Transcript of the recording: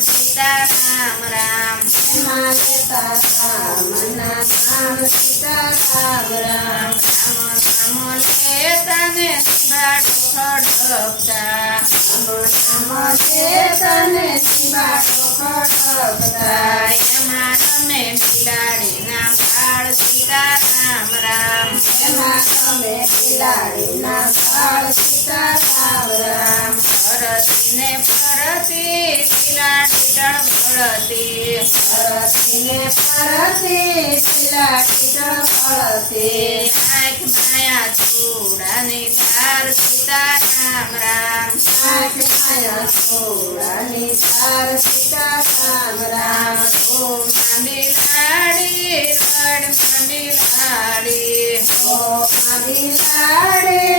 સીતારામ રામ એમાં લેતા રામના નામ સીતારામ રામ રામ રામ લેતા ને સિંબાટો ખડકતા નામ તને સિંબાટો ખડકતા એમાં રમે બિલાડીના બાળ સીતારામ રામ એમાં તમે બિલાડીના બાળ સીતારામ રામ ફરતીને ફરતી બિલાડી ડળવળતી ફરતીને ફરતી બિલાડી ડળવળતી આંખ માયા ચૂડાની ધાર સીતારામ રામ આંખ માયા છોડાની તાર સીતારામ રામ ઓ બિલાડી રડ બિલાડી ઓ બિલાડી